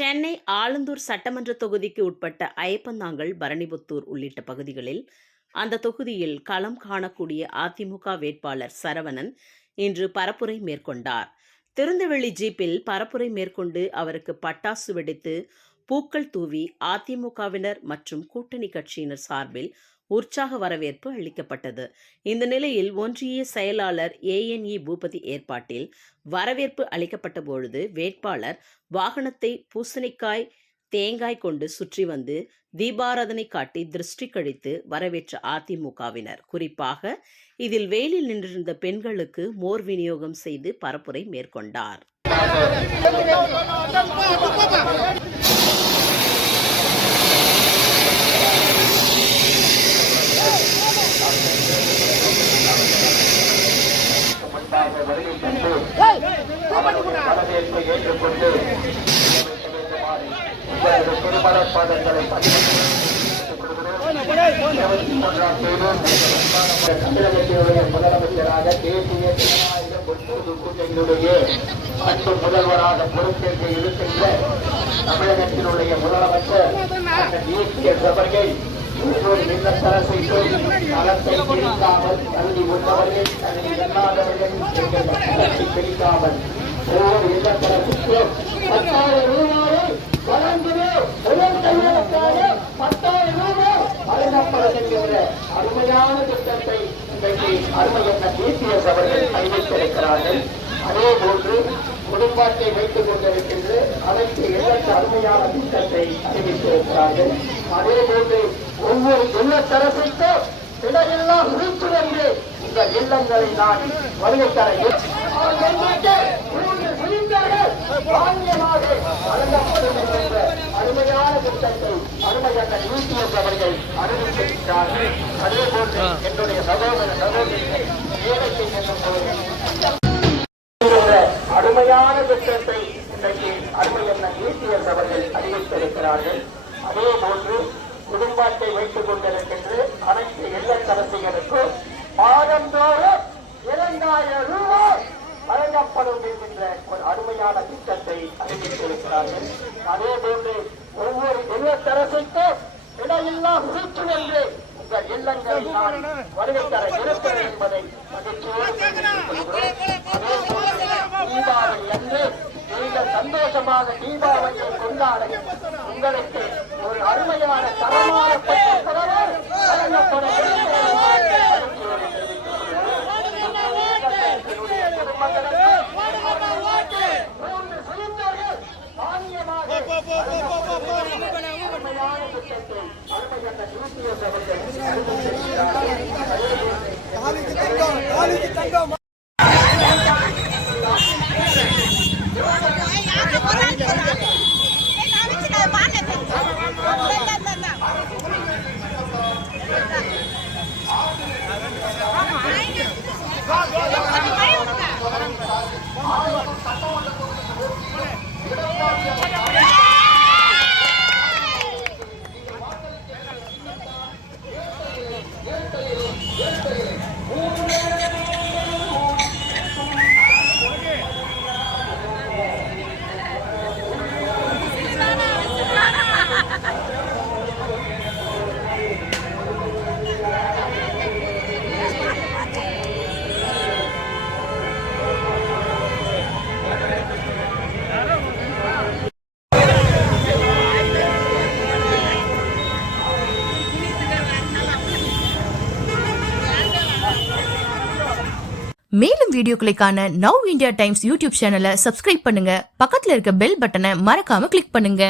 சென்னை ஆலந்தூர் சட்டமன்ற தொகுதிக்கு உட்பட்ட ஐயப்பந்தாங்கல், பரணிபுத்தூர் உள்ளிட்ட பகுதிகளில் அந்த தொகுதியில் களம் காணக்கூடிய அதிமுக வேட்பாளர் சரவணன் இன்று பரப்புரை மேற்கொண்டார். திறந்தவெளி ஜீப்பில் பரப்புரை மேற்கொண்டு அவருக்கு பட்டாசு வெடித்து பூக்கள் தூவி அதிமுகவினர் மற்றும் கூட்டணி கட்சியினர் சார்பில் உற்சாக வரவேற்பு அளிக்கப்பட்டது. இந்த நிலையில் ஒன்றிய செயலாளர் ANE பூபதி ஏற்பாட்டில் வரவேற்பு அளிக்கப்பட்ட பொழுது வேட்பாளர் வாகனத்தை பூசணிக்காய், தேங்காய் கொண்டு சுற்றி வந்து தீபாராதனை காட்டி திருஷ்டி கழித்து வரவேற்ற அதிமுகவினர். குறிப்பாக இதில் வெயிலில் நின்றிருந்த பெண்களுக்கு மோர் விநியோகம் செய்து பரப்புரை மேற்கொண்டார். ஏற்றுக்கொண்டு திருமணப்பாதங்களை தமிழகத்தினுடைய முதலமைச்சராக தேசிய ஜனநாயக முற்போக்கு கூட்டணியுடைய அன்பு முதல்வராக பொறுப்பேற்க இருக்கின்ற தமிழகத்தினுடைய முதலமைச்சர் அவர்கள் ஒவ்வொரு இல்லத்தரசைக்கும் நலத்தை பிரிக்காமல், கல்வி உள்ளவர்கள் கல்வி இல்லாதவர்கள் நலத்தை பிரிக்காமல் ஒவ்வொரு இல்லத்தரசுக்கும் 10,000 ரூபாயை வழங்குவது முதற்கையாளருக்காக 10,000 ரூபாய் வழங்கப்படுகின்ற அருமையான திட்டத்தை இன்றைக்கு அருமையான DPS அவர்கள் அறிவித்திருக்கிறார்கள். அதே போன்று குடும்பத்தை வைத்துக் கொண்டிருக்கின்ற அனைத்து எண்ணற்ற அருமையான திட்டத்தை அறிவித்திருக்கிறார்கள். அதே போன்று ஒவ்வொரு இல்லத்தரசைக்கும் இடையெல்லாம் உறுப்பு வந்து இந்த இல்லங்களை நான் வருகை தர அருமையான திட்டத்தை அருமையான DPS அவர்கள் அறிவித்திருக்கிறார்கள். அதே போன்று என்னுடைய சகோதரிகள் அருமையான திட்டத்தை இன்றைக்கு அருமையான DPS அவர்கள் அறிவித்திருக்கிறார்கள். அதே போன்று குடும்பத்தை வைத்துக் கொண்டிருக்கின்ற அனைத்து இல்லத்தரசிகளுக்கும் மாதந்தோறும் 2,000 ரூபாய் வழங்கப்படும் என்கின்ற ஒரு அருமையான திட்டத்தை அறிவித்திருக்கிறார்கள். அதே போன்று ஒவ்வொரு இல்லத்தரசிக்கும் இடையில்லா உறுப்பு என்று உங்கள் இல்லங்களை நான் வருகை தர இருக்கிறேன் என்பதை மகிழ்ச்சியோடு அதே போன்று தீபாவளி அன்று நீங்கள் சந்தோஷமாக தீபாவளியை கொண்டாட உங்களுக்கு ஒரு அருமையான தரமான வழங்கப்பட மேலும் வீடியோக்களை காண நவ் இந்தியா டைம்ஸ் யூடியூப் சேனலை சப்ஸ்கிரைப் பண்ணுங்க. பக்கத்துல இருக்க பெல் பட்டனை மறக்காம கிளிக் பண்ணுங்க.